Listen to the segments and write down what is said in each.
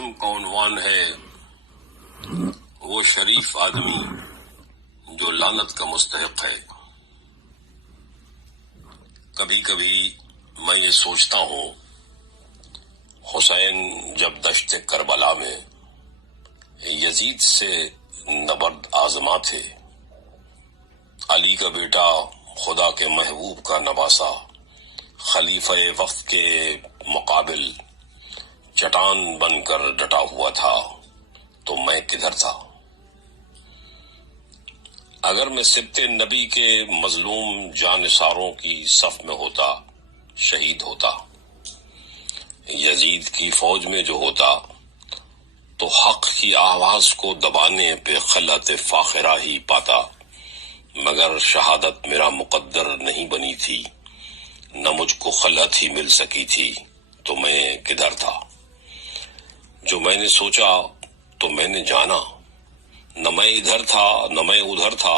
نظم کا عنوان ہے وہ شریف آدمی جو لعنت کا مستحق ہے۔ کبھی کبھی میں یہ سوچتا ہوں، حسین جب دشت کربلا میں یزید سے نبرد آزما تھے، علی کا بیٹا خدا کے محبوب کا نواسا خلیفہ وقت کے مقابل چٹان بن کر ڈٹا ہوا تھا، تو میں کدھر تھا؟ اگر میں سبط نبی کے مظلوم جانثاروں کی صف میں ہوتا، شہید ہوتا، یزید کی فوج میں جو ہوتا، تو حق کی آواز کو دبانے پہ خلعت فاخرہ ہی پاتا، مگر شہادت میرا مقدر نہیں بنی تھی، نہ مجھ کو خلعت ہی مل سکی تھی، تو میں کدھر تھا؟ جو میں نے سوچا تو میں نے جانا، نہ میں ادھر تھا نہ میں ادھر تھا،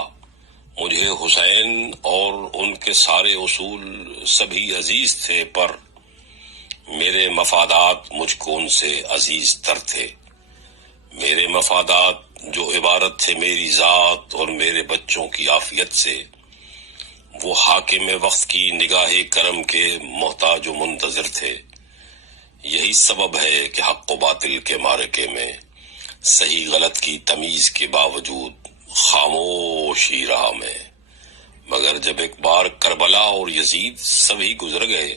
مجھے حسین اور ان کے سارے اصول سبھی عزیز تھے، پر میرے مفادات مجھ کو ان سے عزیز تر تھے۔ میرے مفادات جو عبارت تھے میری ذات اور میرے بچوں کی عافیت سے، وہ حاکم وقت کی نگاہ کرم کے محتاج و منتظر تھے۔ یہی سبب ہے کہ حق و باطل کے معرکے میں صحیح غلط کی تمیز کے باوجود خاموش ہی رہا میں، مگر جب ایک بار کربلا اور یزید سبھی گزر گئے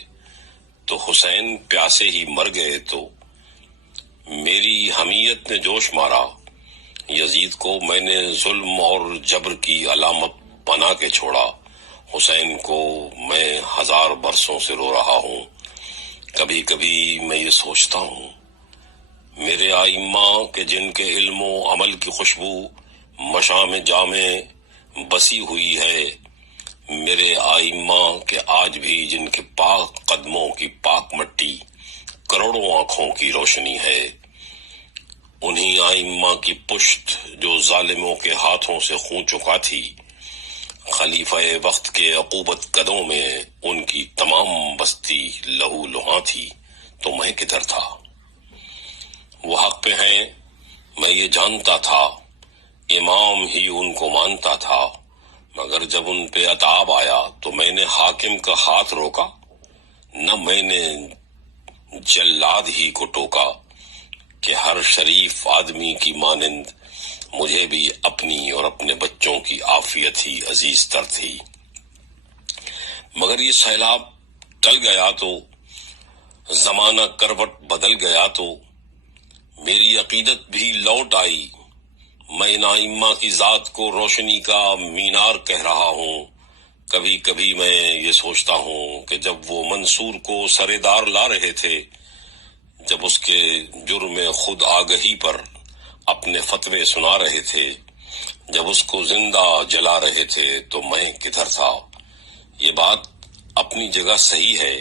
تو حسین پیاسے ہی مر گئے، تو میری حمیت نے جوش مارا۔ یزید کو میں نے ظلم اور جبر کی علامت بنا کے چھوڑا، حسین کو میں 1000 برسوں سے رو رہا ہوں۔ کبھی کبھی میں یہ سوچتا ہوں، میرے آئمہ کہ جن کے علم و عمل کی خوشبو مشام جامع بسی ہوئی ہے، میرے آئمہ کہ آج بھی جن کے پاک قدموں کی پاک مٹی کروڑوں آنکھوں کی روشنی ہے، انہی آئمہ کی پشت جو ظالموں کے ہاتھوں سے خون چکا تھی، خلیفہ وقت کے عقوبت قدوں میں ان کی تمام بستی لہو لہاں تھی، تو میں کدھر تھا؟ وہ حق پہ ہیں، میں یہ جانتا تھا، امام ہی ان کو مانتا تھا، مگر جب ان پہ عتاب آیا تو میں نے حاکم کا ہاتھ روکا، نہ میں نے جلاد ہی کو ٹوکا، کہ ہر شریف آدمی کی مانند مجھے بھی اپنی اور اپنے بچوں کی عافیت ہی عزیز تر تھی۔ مگر یہ سیلاب ٹل گیا تو، زمانہ کروٹ بدل گیا تو، میری عقیدت بھی لوٹ آئی۔ میں ان ائمہ کی ذات کو روشنی کا مینار کہہ رہا ہوں۔ کبھی کبھی میں یہ سوچتا ہوں کہ جب وہ منصور کو سردار لا رہے تھے، جب اس کے جرم خود آگہی پر اپنے فتوے سنا رہے تھے، جب اس کو زندہ جلا رہے تھے، تو میں کدھر تھا؟ یہ بات اپنی جگہ صحیح ہے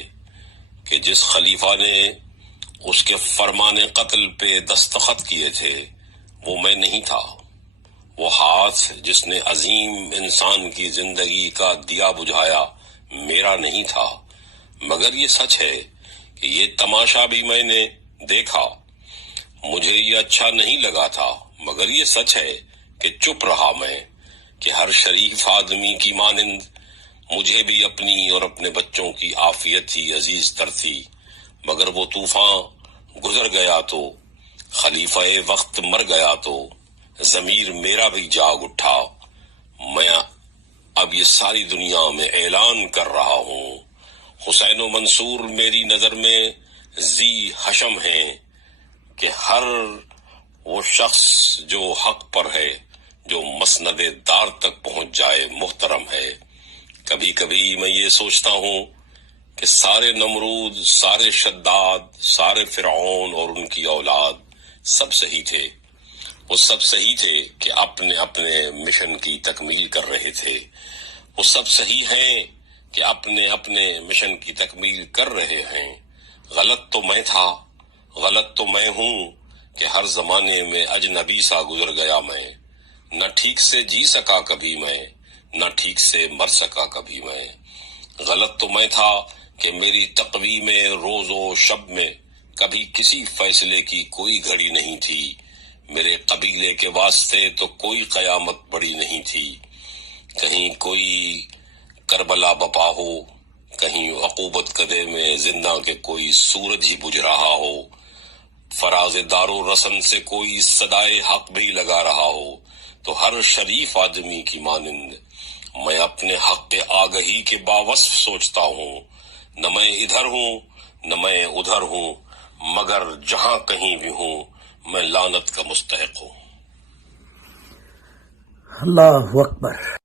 کہ جس خلیفہ نے اس کے فرمان قتل پہ دستخط کیے تھے وہ میں نہیں تھا، وہ ہاتھ جس نے عظیم انسان کی زندگی کا دیا بجھایا میرا نہیں تھا، مگر یہ سچ ہے کہ یہ تماشا بھی میں نے دیکھا، مجھے یہ اچھا نہیں لگا تھا، مگر یہ سچ ہے کہ چپ رہا میں، کہ ہر شریف آدمی کی مانند مجھے بھی اپنی اور اپنے بچوں کی عافیت ہی عزیز تر تھی، مگر وہ طوفان گزر گیا تو، خلیفہ وقت مر گیا تو، ضمیر میرا بھی جاگ اٹھا۔ میں اب یہ ساری دنیا میں اعلان کر رہا ہوں، حسین و منصور میری نظر میں ذی حشم ہیں، کہ ہر وہ شخص جو حق پر ہے، جو مسند دار تک پہنچ جائے، محترم ہے۔ کبھی کبھی میں یہ سوچتا ہوں کہ سارے نمرود، سارے شداد، سارے فرعون اور ان کی اولاد سب صحیح تھے، وہ سب صحیح تھے کہ اپنے اپنے مشن کی تکمیل کر رہے تھے، وہ سب صحیح ہیں کہ اپنے اپنے مشن کی تکمیل کر رہے ہیں۔ غلط تو میں تھا، غلط تو میں ہوں کہ ہر زمانے میں اجنبی سا گزر گیا میں، نہ ٹھیک سے جی سکا کبھی میں، نہ ٹھیک سے مر سکا کبھی میں۔ غلط تو میں تھا کہ میری تقویم روز و شب میں کبھی کسی فیصلے کی کوئی گھڑی نہیں تھی، میرے قبیلے کے واسطے تو کوئی قیامت بڑی نہیں تھی، کہیں کوئی کربلا بپا ہو، کہیں عقوبت کدے میں زندہ کے کوئی سورج ہی بجھ رہا ہو، فراز دار و رسن سے کوئی صدائے حق بھی لگا رہا ہو، تو ہر شریف آدمی کی مانند میں اپنے حق آگہی کے باوصف سوچتا ہوں، نہ میں ادھر ہوں نہ میں ادھر ہوں، مگر جہاں کہیں بھی ہوں میں لعنت کا مستحق ہوں۔ اللہ اکبر۔